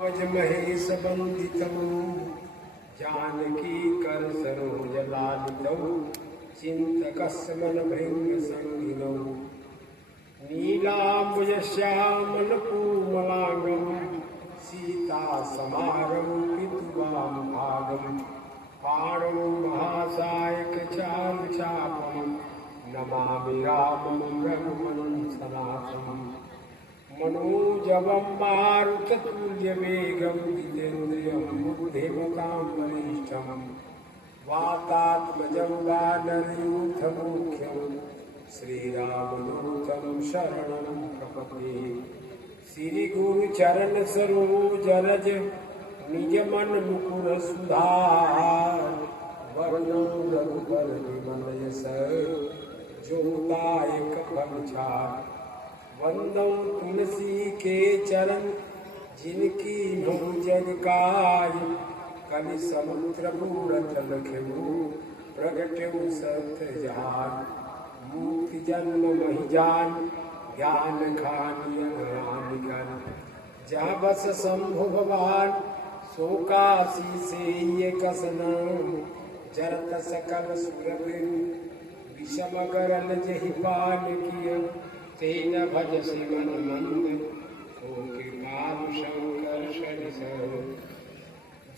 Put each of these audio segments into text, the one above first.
महेश बंदितमु जानकी कर सरोज लालितौ चिंतकस्मन भृंग संगिनौ नीलांबुज श्यामल पूर्वलांगं सीता समारं पितुवाम भागं पाणौ महासायक चाल चापं नमामि रामं रघुवंशनाथम् मनोजवं मारुततुल्यवेगं जितेन्द्रियं बुद्धिमतां वरिष्ठं वातात्मजं वानरयूथमुख्यं श्रीरामदूतं शरणं प्रपद्ये। श्रीगुरुचरण सरोज रज निजमन मुकुर सुधार वर्णो रघुबर विमल यश जोदायक फलचार। वंदौ तुलसी के चरण जिनकी हो जग काय कलि समुद्र पूरत लखिमु प्रगट्यु सत्य जान मुक्ति जन्म महि जान ज्ञान खानियन जहाँ बस शंभु भगवान शोकासी से ये कसन जरत सकल सुरभिन विषम गरल जहि पान किय तेन भज शिवन मंद ओ कृपालु शंकर शनि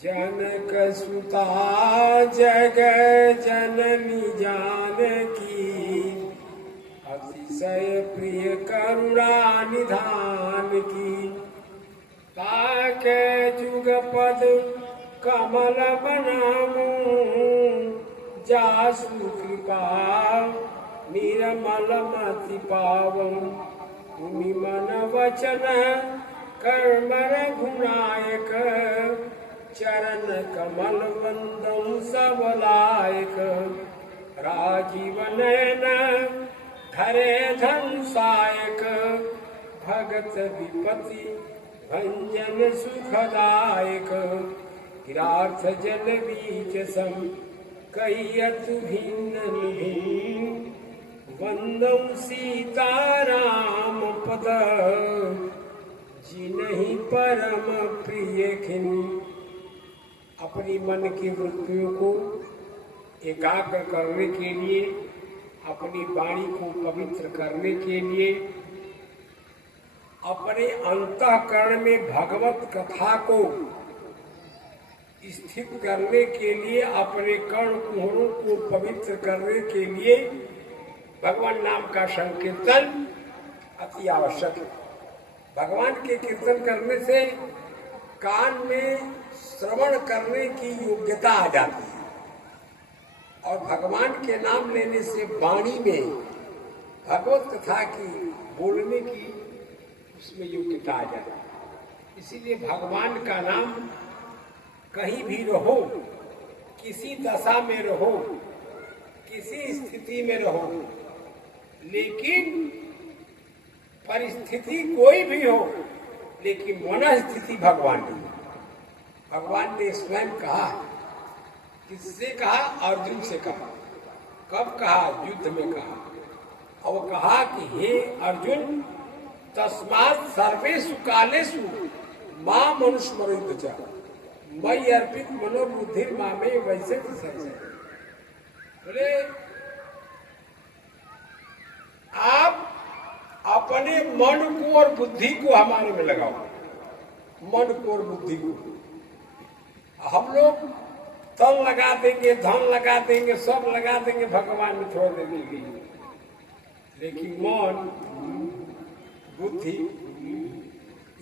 जनक सुता जग जननी जानकी अतिशय प्रिय करुणा निधान की ताके जुगपद कमल बनामू जासु कृपा निर्मल मति पावं तुमि मन वचन कर्म रघुनायक चरण कमल वंदं सबलायक राजीव नयन धरे धनुषायक भगत विपति भंजन सुखदायक किरार्थ जल बीच सम कहियत भिन्न भिन्न वंदौ सीताराम पद जिनहि परम प्रिय खिन। अपनी मन की वृत्तियों को एकाग्र करने के लिए, अपनी वाणी को पवित्र करने के लिए, अपने अंतःकरण में भगवत कथा को स्थित करने के लिए, अपने कर्ण कुहरों को पवित्र करने के लिए भगवान नाम का संकीर्तन अति आवश्यक है। भगवान के कीर्तन करने से कान में श्रवण करने की योग्यता आ जाती है और भगवान के नाम लेने से वाणी में भगवत कथा की बोलने की उसमें योग्यता आ जाती है। इसीलिए भगवान का नाम कहीं भी रहो, किसी दशा में रहो, किसी स्थिति में रहो, लेकिन परिस्थिति कोई भी हो, लेकिन मन स्थिति भगवान की। भगवान ने स्वयं कहा, किससे कहा? अर्जुन से कहा। कब कहा? युद्ध में कहा। और कहा कि हे अर्जुन, तस्मात् सर्वेषु कालेषु मां मनुस्मरेत च मयि अर्पित मनोबुद्धि मामे वैसे बोले आप अपने मन को और बुद्धि को हमारे में लगाओ। मन को और बुद्धि को हम लोग तन लगा देंगे, धन लगा देंगे, सब लगा देंगे, भगवान में छोड़ देंगे, लेकिन मन बुद्धि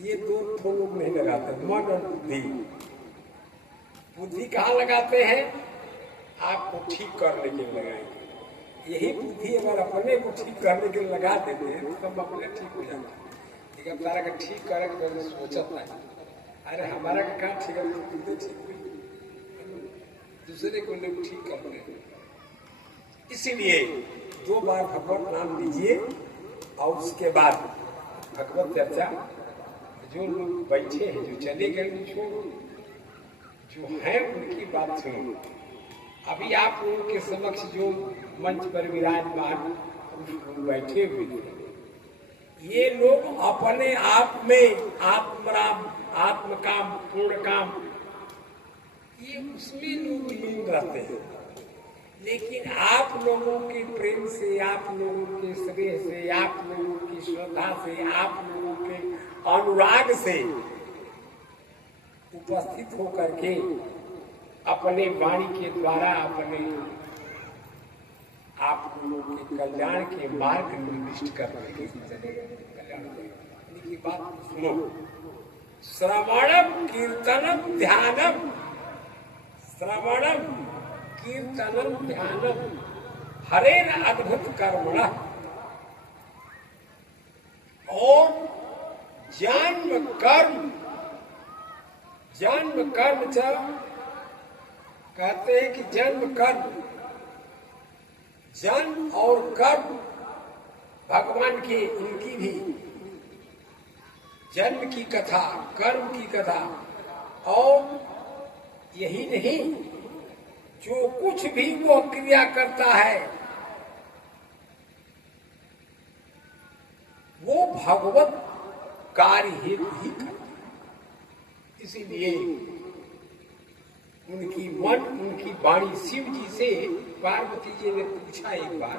ये दो लोग नहीं लगाते। मन और बुद्धि। बुद्धि कहाँ लगाते हैं? आपको ठीक करने के लिए लगाएंगे। यही बुद्धि अगर अपने को ठीक करने के लिए लगा देते हैं तो हम अपने ठीक हो जाते हैं। लेकिन तारा का ठीक करे तो सोचता है, अरे हमारा का काम ठीक है, ठीक दूसरे को लोग ठीक करते हैं। इसीलिए 2 बार भगवत नाम लीजिए और उसके बाद भगवत चर्चा। जो लोग बैठे हैं, जो चले गए, छोड़ो, जो है उनकी बात सुनो। अभी आप लोगों के समक्ष जो मंच पर विराजमान बैठे हुए, ये लोग अपने आप में आत्मराम आत्म काम, पूर्ण काम, ये उसमें लोग लीन रहते हैं। लेकिन आप लोगों के प्रेम से, आप लोगों के स्नेह से, आप लोगों की श्रद्धा से, आप लोगों के अनुराग से उपस्थित होकर के अपने वाणी के द्वारा अपने आप लोगों के कल्याण के मार्ग निर्दिष्ट करने के कल्याण की बात सुनो। श्रवणम कीर्तनम ध्यानम, श्रवणम कीर्तनम ध्यानम हरेन अद्भुत कर्मणा, और जन्म कर्म, जन्म कर्म च कहते हैं कि जन्म कर्म, जन्म और कर्म भगवान के, इनकी भी जन्म की कथा, कर्म की कथा, और यही नहीं, जो कुछ भी वो क्रिया करता है वो भगवत कार्य हेतु ही करता। इसीलिए उनकी मन, उनकी वाणी, शिव जी से पार्वती जी ने पूछा एक बार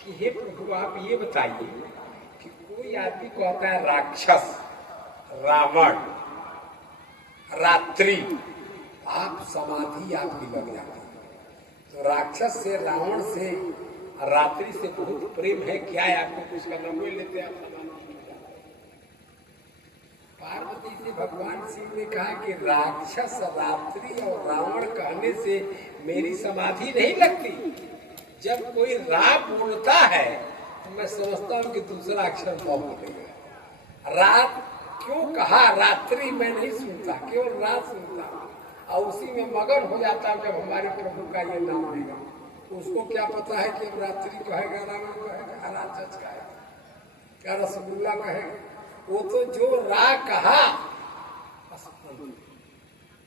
कि हे प्रभु आप ये बताइए कि कोई आदमी कहता है राक्षस, रावण, रात्रि, आप समाधि आपकी लग जाती है। तो राक्षस से, रावण से, रात्रि से बहुत प्रेम है, क्या है आपको उसका नाम ले लेते आप समाधि। पार्वती से भगवान शिव ने कहा कि राक्षस, रात्रि और रावण कहने से मेरी समाधि नहीं लगती। जब कोई रा बोलता है तो मैं समझता हूँ कि दूसरा अक्षर ब बोलेगा। रात क्यों कहा, रात्रि मैं नहीं सुनता, केवल रात सुनता और उसी में मगन हो जाता जब हमारे प्रभु का ये नाम लेगा। उसको क्या पता है कि अब रात्रि कहेगा, रावण कहेगा, राक्षस कहेगा, क्या रसगुल्ला कहेगा। वो तो जो रा कहा,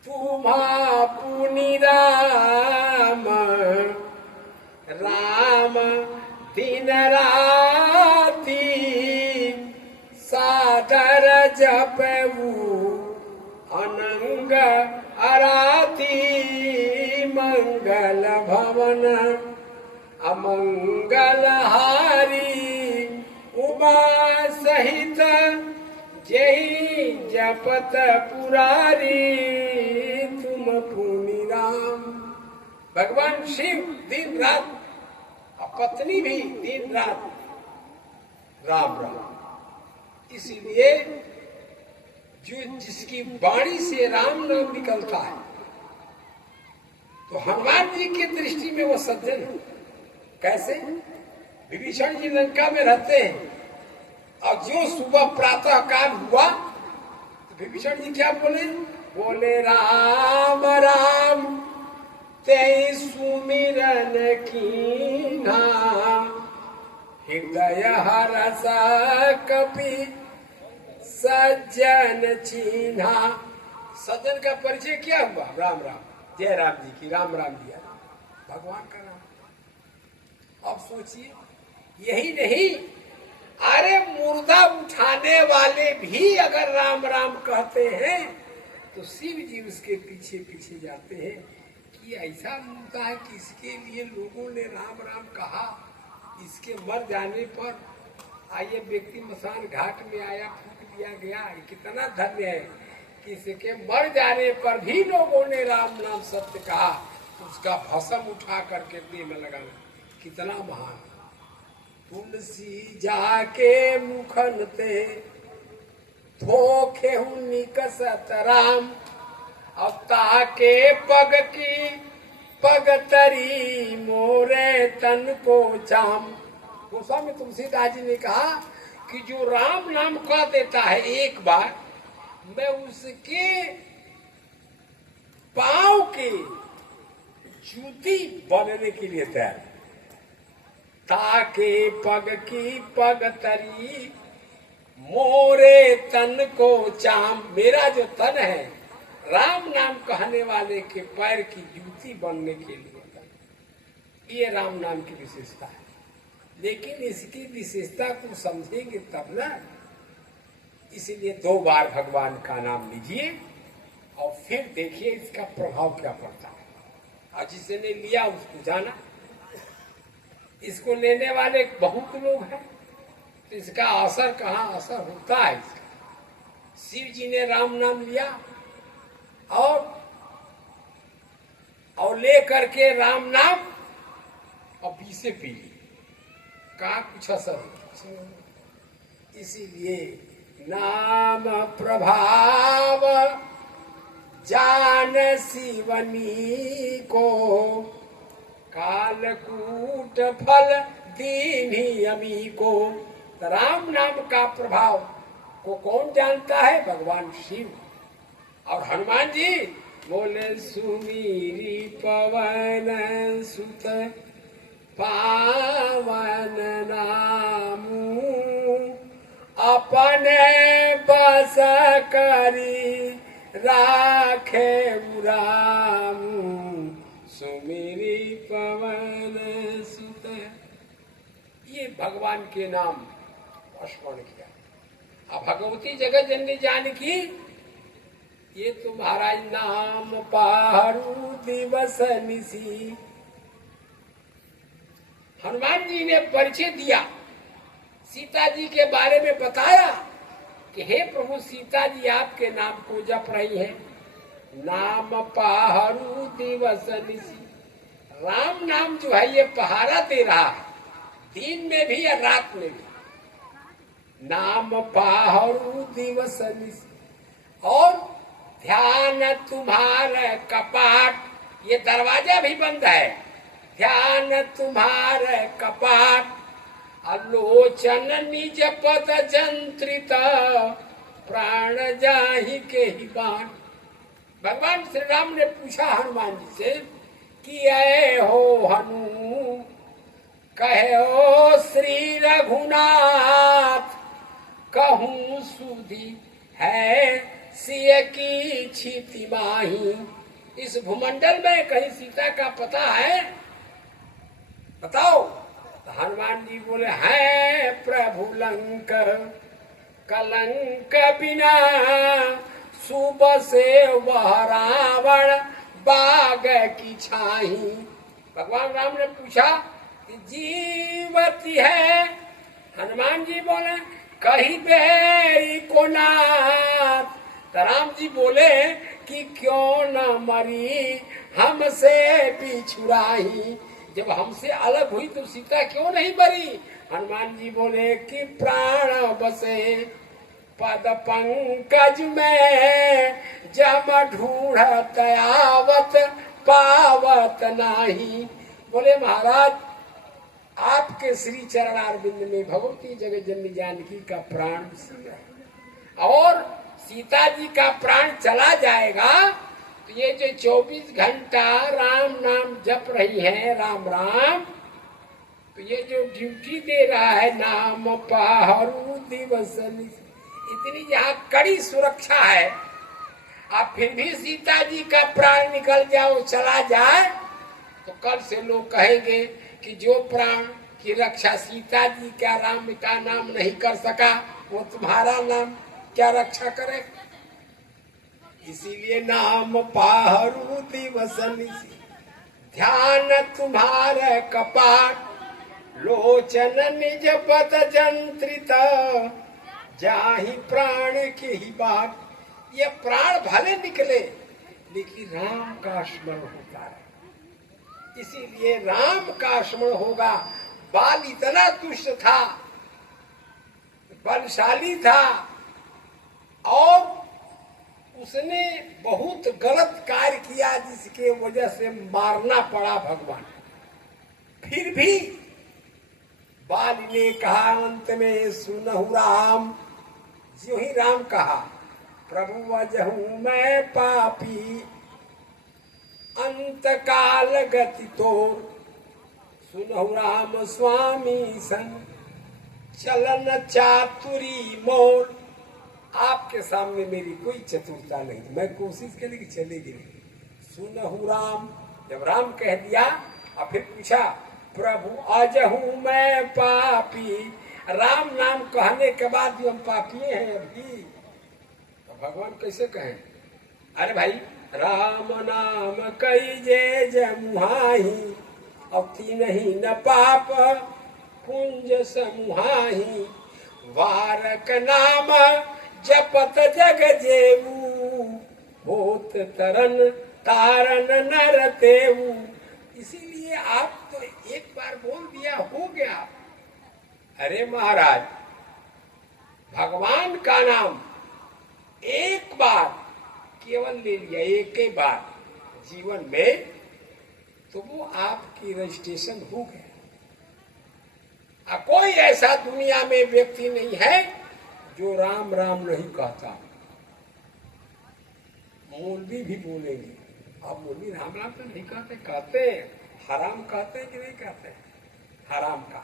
तुम्हा पुनि राम, राम दिन राती, सादर जपऊ अनंग अराती, मंगल भवन अमंगल हारी, उमा सहित जही जपत पुरारी, तुम पुनि राम। भगवान शिव दिन रात, पत्नी भी दिन रात राम राम। इसीलिए जो जिसकी वाणी से राम नाम निकलता है तो हनुमान जी की दृष्टि में वो सज्जन है। कैसे? विभीषण जी लंका में रहते हैं और जो सुबह प्रातः काल हुआ तो विभीषण जी क्या बोले? बोले राम राम ते सुमिरन कीन्हा, हृदय हरस कपि सज्जन चीन्हा। सज्जन का परिचय क्या हुआ? राम राम, जय राम जी की, राम राम दिया भगवान का नाम। अब सोचिए, यही नहीं, अरे मुर्दा उठाने वाले भी अगर राम राम कहते हैं तो शिव जी उसके पीछे पीछे जाते हैं कि ऐसा मुर्दा है कि इसके लिए लोगों ने राम राम कहा, इसके मर जाने पर आइए व्यक्ति मसान घाट में आया, फूक दिया गया। कितना धन्य है कि इसके मर जाने पर भी लोगों ने राम नाम सत्य कहा, उसका भस्म उठा करके देह में लगाना कितना महान। तुलसी जाके मुखन ते धोखे निकसत राम, अब ताके पग की पगतरी मोरे तन को जाम। गोस्वामी तुलसीदास जी ने कहा कि जो राम नाम कह देता है एक बार, मैं उसके पांव के जूती बनने के लिए तैयार। ताके पग की पगतरी मोरे तन को चाम, मेरा जो तन है राम नाम कहने वाले के पैर की जूती बनने के लिए, ये राम नाम की विशेषता है। लेकिन इसकी विशेषता को समझेंगे तब ना, इसीलिए 2 बार भगवान का नाम लीजिए और फिर देखिए इसका प्रभाव क्या पड़ता है। और जिसने लिया उसको जाना, इसको लेने वाले बहुत लोग हैं, तो इसका असर कहाँ असर होता है इसका। शिव जी ने राम नाम लिया और ले करके राम नाम और पीसे पी ली, कहा कुछ असर हो। इसीलिए नाम प्रभाव जान शिवनी को, कालकूट फल दीनी अमी को। राम नाम का प्रभाव को कौन जानता है? भगवान शिव। और हनुमान जी बोले सुमीरी पवन सुत पावन नामू, अपने बस करी राखे रामू, सुमीरी पवन सुत। ये भगवान के नाम स्मरण किया। अब भगवती जगत जननी जानकी, ये तो महाराज नाम पारू दिवस निसी। हनुमान जी ने परिचय दिया, सीता जी के बारे में बताया कि हे प्रभु सीता जी आपके नाम को जप रही है। नाम पहारू दिवस निसी, राम नाम जो है ये पहारा दे रहा है, दिन में भी या रात में भी। नाम पहारू दिवस निसी, और ध्यान तुम्हारे कपाट, ये दरवाजा भी बंद है। ध्यान तुम्हारे कपाट, आलोचन निज पद जंत्रित, प्राण जाहि के ही बाण। भगवान श्री राम ने पूछा हनुमान जी से कि ऐ हो हनु, कहे ओ श्री रघुनाथ, कहूँ सुधी है सिय की छिति माही। इस भूमंडल में कहीं सीता का पता है? बताओ। तो हनुमान जी बोले है प्रभु लंक, कलंक बिना सुबह से वह रावण बाग की छाही। भगवान राम ने पूछा कि जीवती है? हनुमान जी बोले कही बेरी को नाथ। तो राम जी बोले कि क्यों न मरी हमसे बिछुराही, जब हमसे अलग हुई तो सीता क्यों नहीं मरी? हनुमान जी बोले कि प्राण बसे पद पंकज में, जब ढूंढत आवत पावत नाही। बोले महाराज आपके श्री चरणारविंद में भगवती जगत जननी जानकी का प्राण है, और सीता जी का प्राण चला जाएगा तो ये जो 24 घंटा राम नाम जप रही है, राम राम, तो ये जो ड्यूटी दे रहा है नाम पहारू दिवस, इतनी जहाँ कड़ी सुरक्षा है, अब फिर भी सीता जी का प्राण निकल जाओ चला जाए तो कल से लोग कहेंगे कि जो प्राण की रक्षा सीता जी का राम का नाम नहीं कर सका, वो तुम्हारा नाम क्या रक्षा करे? इसीलिए नाम पहारू दिवस निसी, ध्यान तुम्हारे कपाट, लोचन निज पद जंत्रित, जाहि प्राण के ही बाट। ये प्राण भले निकले लेकिन राम का स्मरण होता है, इसीलिए राम का स्मरण होगा। बाल इतना दुष्ट था, बलशाली था, और उसने बहुत गलत कार्य किया जिसके वजह से मारना पड़ा भगवान। फिर भी बाल ने कहा अंत में सुनहु राम, जो ही राम कहा प्रभु वजहू मैं पापी, अंत काल गति तोर, सुनहु राम स्वामी संग, चलन चातुरी मोर। आपके सामने मेरी कोई चतुरता नहीं, मैं कोशिश करी कि चलेगी नहीं। सुनहु राम, जब राम कह दिया और फिर पूछा प्रभु अजहू मैं पापी, राम नाम कहने के बाद भी हम पापी हैं अभी, तो भगवान कैसे कहें? अरे भाई, राम नाम कई जे जमुहाही, अब नहीं न पाप कुंज समुहाही, वारक नाम जपत जग जेऊ, होत तरन तारन नर तेऊ। इसीलिए आप तो एक बार बोल दिया हो गया। अरे महाराज, भगवान का नाम एक बार केवल ले लिया, एक ही बार जीवन में, तो वो आपकी रजिस्ट्रेशन हो गया। कोई ऐसा दुनिया में व्यक्ति नहीं है जो राम राम नहीं कहता। मौलवी भी बोलेंगे, अब मौलवी राम राम तो नहीं कहते, कहते हराम कहते हैं कि नहीं कहते? हराम का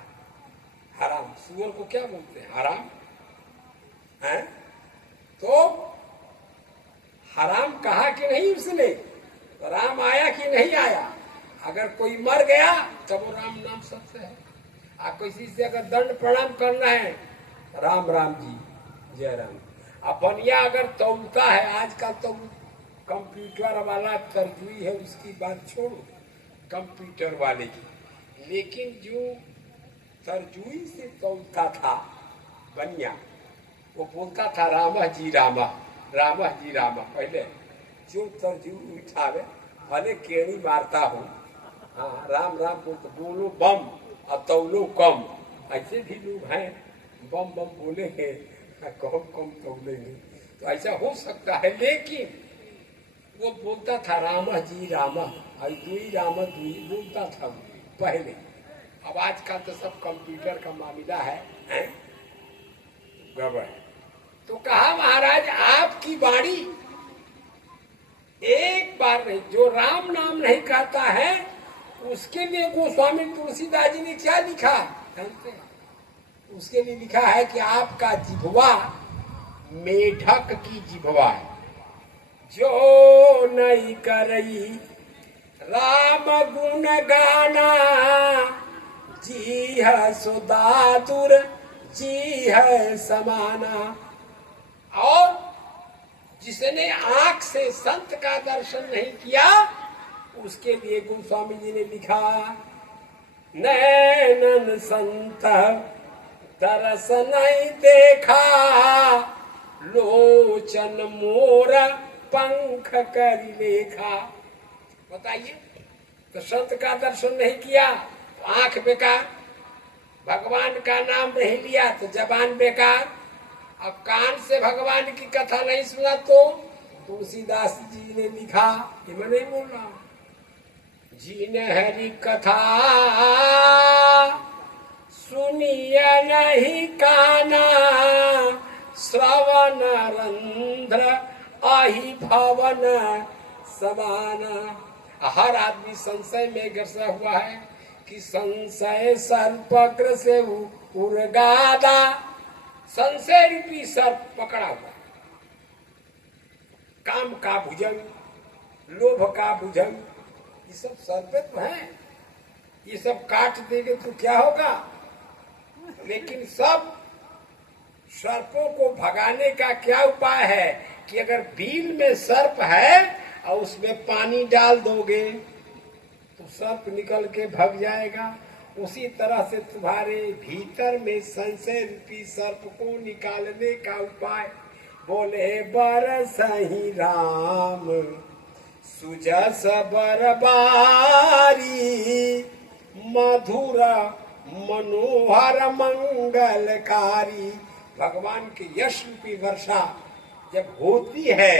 हराम, सुअर को क्या बोलते हैं? हराम है। तो हराम कहा कि नहीं उसने? तो राम आया कि नहीं आया? अगर कोई मर गया तो वो राम नाम सत्य है। किसी से अगर दंड प्रणाम करना है, राम राम जी, जय राम। अपनिया अगर तौलता है, आजकल तो कंप्यूटर वाला तर्जुई है, उसकी बात छोड़ो, कंप्यूटर वाले की। लेकिन जो तर्जुई से तौलता था बनिया, वो बोलता था रामा जी रामा, रामा जी रामा। पहले जो तर्जुई उठावे, भले केड़ी मारता हो, हाँ राम राम बोलो बम और तौलो कम। ऐसे भी लोग हैं, बम बम बोलेंगे, कम कम तौलेंगे, तो ऐसा हो सकता है। लेकिन वो बोलता था रामा जी रामा, और दुई रामा दुई बोलता था पहले। अब आजकल तो सब कंप्यूटर का मामला है गड़बड़। तो कहा महाराज, आपकी वाणी एक बार नहीं, जो राम नाम नहीं कहता है उसके लिए गोस्वामी तुलसीदास जी ने क्या लिखा जानते हैं? उसके लिए लिखा है कि आपका जिह्वा मेढक की जिह्वा है, जो नहीं करई राम गुण गाना, जी है सुदातुर जी है समाना। और जिसने आंख से संत का दर्शन नहीं किया, उसके लिए गोस्वामी जी ने लिखा, नैनन संत दरस नहीं देखा, लोचन मोर पंख करी लेखा। बताइए, तो संत का दर्शन नहीं किया तो आंख बेकार, भगवान का नाम नहीं लिया तो जबान बेकार, अब कान से भगवान की कथा नहीं सुना तो तुलसीदास जी ने लिखा, ये मैं नहीं बोल रहा हूं, जीने हरि कथा सुनिए नहीं काना, श्रवण रंध्र आही भवन समाना। हर आदमी संशय में ग्रसा हुआ है कि संशय सर्पग्र से उर्गादा, संशय रूपी सर्प पकड़ा हुआ, काम का भुजंग, लोभ का भुजंग, ये सब सर्प तो है, ये सब काट देंगे तो क्या होगा? लेकिन सब सर्पों को भगाने का क्या उपाय है कि अगर बील में सर्प है और उसमें पानी डाल दोगे तो सर्प निकल के भग जाएगा। उसी तरह से तुम्हारे भीतर में संशय रूपी सर्प को निकालने का उपाय, बोले बरसहि राम सुजस बरबारी, मधुर मनोहर मंगलकारी। भगवान की यश रूपी वर्षा जब होती है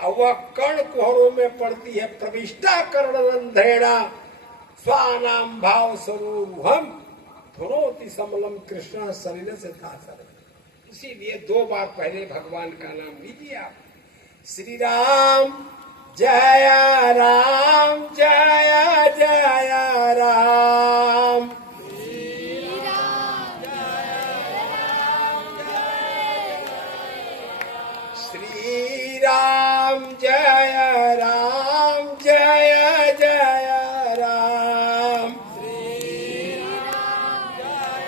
और वह कर्ण कुहरों में पड़ती है, प्रविष्टा कर्णरंध्रेणा स्वानाम भाव स्वरूपम धुनोति समलम कृष्ण शरीर से था सर। इसीलिए 2 बार पहले भगवान का नाम लीजिए आप। श्री राम जय राम, जय जय राम। श्री राम जय राम, जय जय राम। श्री राम जय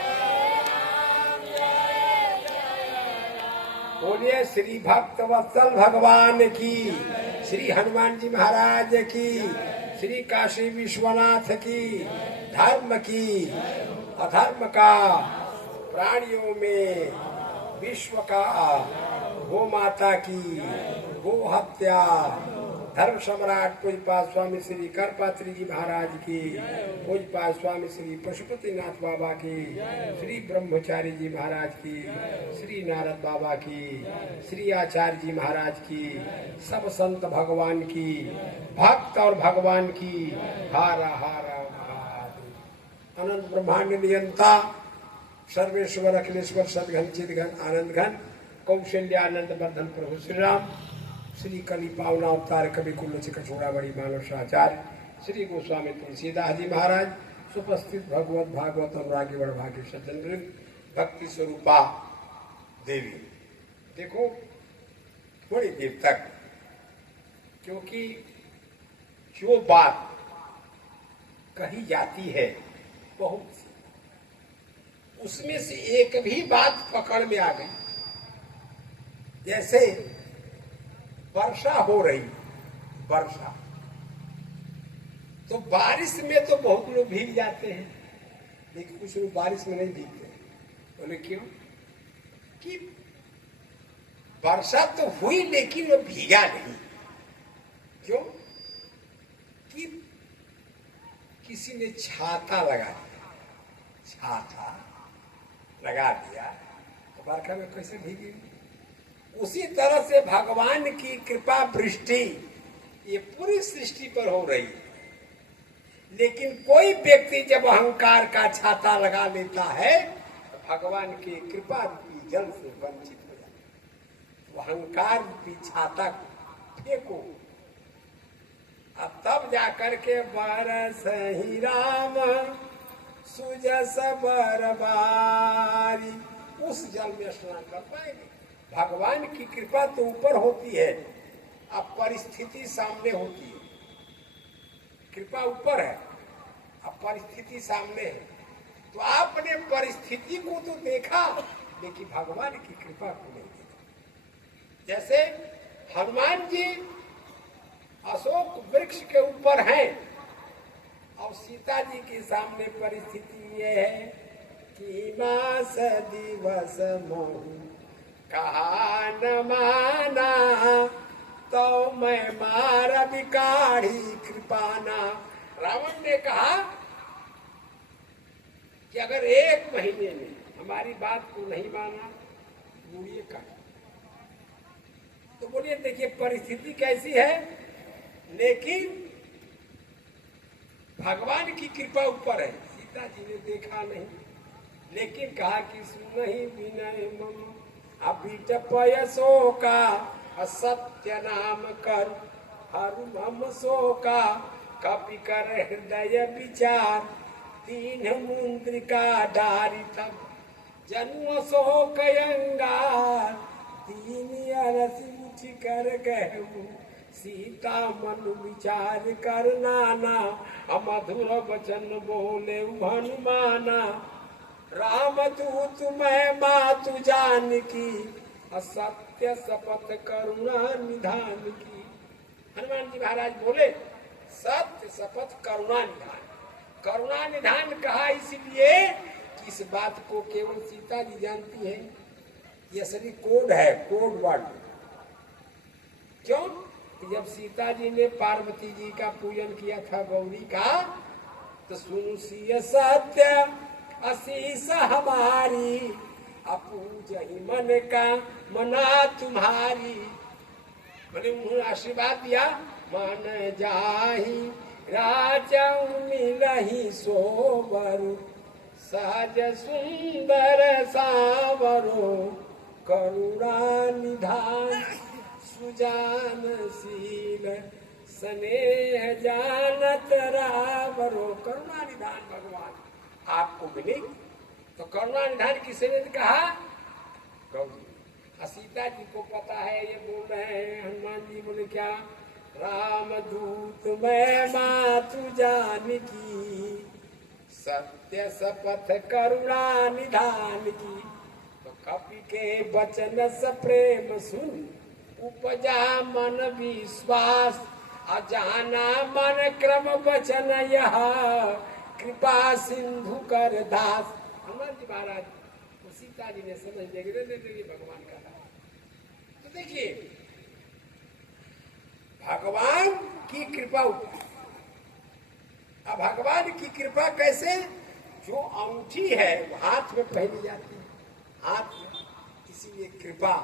राम, भक्त वत्सल भगवान की, श्री हनुमान जी महाराज की, श्री काशी विश्वनाथ की, धर्म की अधर्म का प्राणियों में विश्व का, गो माता की, गो हत्या, धर्म सम्राट पूज्यपाद स्वामी श्री करपात्री जी महाराज की, पूज्यपाद स्वामी श्री पशुपतिनाथ बाबा की, श्री ब्रह्मचारी जी महाराज की, श्री नारद बाबा की, श्री आचार्य जी महाराज की, सब संत भगवान की, भक्त और भगवान की, हारा हारा महादेव। अनंत ब्रह्मांड नियंता सर्वेश्वर अखिलेश्वर सदघन चिदघन आनंद घन कौशल्यानंद वर्धन प्रभु श्री राम, श्री कली पावना अवतार कवि कुल्लू कछोड़ा बड़ी मानव शाचार्य श्री गोस्वामी तुलसीदास जी महाराज, सुपस्थित भगवत भागवतम रागी भाग्य सज्जन भक्ति स्वरूपा देवी। देखो थोड़ी देर तक, क्योंकि जो बात कही जाती है बहुत सी, उसमें से एक भी बात पकड़ में आ गई। जैसे वर्षा हो रही, वर्षा तो बारिश में तो बहुत लोग भीग जाते हैं, लेकिन कुछ लोग बारिश में नहीं भीगते। बोले क्यों? कि वर्षा तो हुई लेकिन वो भीगा नहीं। क्यों? कि किसी ने छाता लगा दिया, छाता लगा दिया तो बरखा में कैसे भीगेगी? उसी तरह से भगवान की कृपा वृष्टि ये पूरी सृष्टि पर हो रही है, लेकिन कोई व्यक्ति जब अहंकार का छाता लगा लेता है तो भगवान की कृपा रूपी जल से वंचित हो जाता है। तो अहंकार रूपी छाता को फेंको, अब तब जाकर के बरस ही राम सुजस बरबारी, उस जल में स्नान कर पाएंगे। भगवान की कृपा तो ऊपर होती है, अब परिस्थिति सामने होती है। कृपा ऊपर है, अब परिस्थिति सामने है। तो आपने परिस्थिति को तो देखा, लेकिन भगवान की कृपा को नहीं देखा। जैसे हनुमान जी अशोक वृक्ष के ऊपर हैं और सीता जी के सामने परिस्थिति ये है कि मास दिवस मोह कहा न माना, तो मैं मार बिकाढ़ी कृपाना। रावण ने कहा कि अगर एक महीने में हमारी बात को नहीं माना बुढ़िए का। तो बोलिए देखिए परिस्थिति कैसी है, लेकिन भगवान की कृपा ऊपर है। सीता जी ने देखा नहीं, लेकिन कहा कि सुनहि विनय मम अभिट पयसो का, असत्य नाम कर हरु मम शोका, कपि कर हृदय विचार तीन मुद्रिका डारी, तब जन्म शोक अंगार तीन अरस उठ कर गहु, सीता मन विचार कर नाना, अमधुर वचन बोले हनुमाना। राम दूत मैं मातु जान की, असत्य शपथ करुणा निधान की। हनुमान जी महाराज बोले सत्य शपथ करुणा निधान। करुणा निधान कहा इसलिए कि इस बात को केवल सीता जी जानती है। ये असली कोड है, कोड वर्ड। क्यों? जब सीता जी ने पार्वती जी का पूजन किया था, गौरी का, तो सुनु सिय सत्य असीस हमारी, अपूजहि मन का मना तुम्हारी। मैंने उन्होंने आशीर्वाद दिया, मन जाहि राजा मिलहि सोबरु, सहज सुंदर सावरो, करुणा निधान सुजानशील, स्नेह जानत रावरो। करुणा निधान भगवान आपको मिले तो करुणा निधान किसने कहा? गौरी। सीता जी को पता है, ये बोल रहे हैं। हनुमान जी बोले क्या? राम दूत मैं मातु जान की, सत्य शपथ करुणा निधान की। तो कपि के बचन स प्रेम सुन उपजा मन विश्वास अजाना मन क्रम वचन यह कृपा सिंधु कर दास। हनुमान जी महाराज तो सीता जी ने समझ लिया भगवान का नाम। तो देखिए भगवान की कृपा होती है। अब भगवान की कृपा कैसे? जो अंगूठी है वो हाथ में पहनी जाती है, हाथ में, इसीलिए कृपा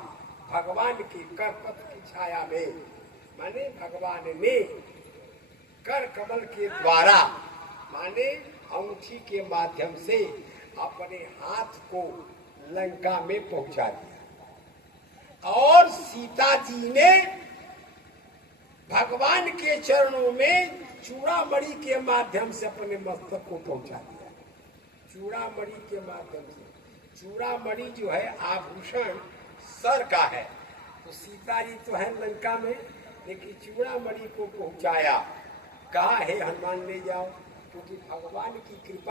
भगवान की करपत की छाया में, माने भगवान ने कर कमल के द्वारा माने अंगूठी के माध्यम से अपने हाथ को लंका में पहुंचा दिया और सीता जी ने भगवान के चरणों में चूड़ामणि के माध्यम से अपने मस्तक को पहुंचा दिया। चूड़ामणि के माध्यम से, चूड़ामणि जो है आभूषण सर का है, तो सीता जी तो है लंका में, लेकिन चूड़ामणि को पहुंचाया। कहा है हनुमान ले जाओ, क्योंकि भगवान की कृपा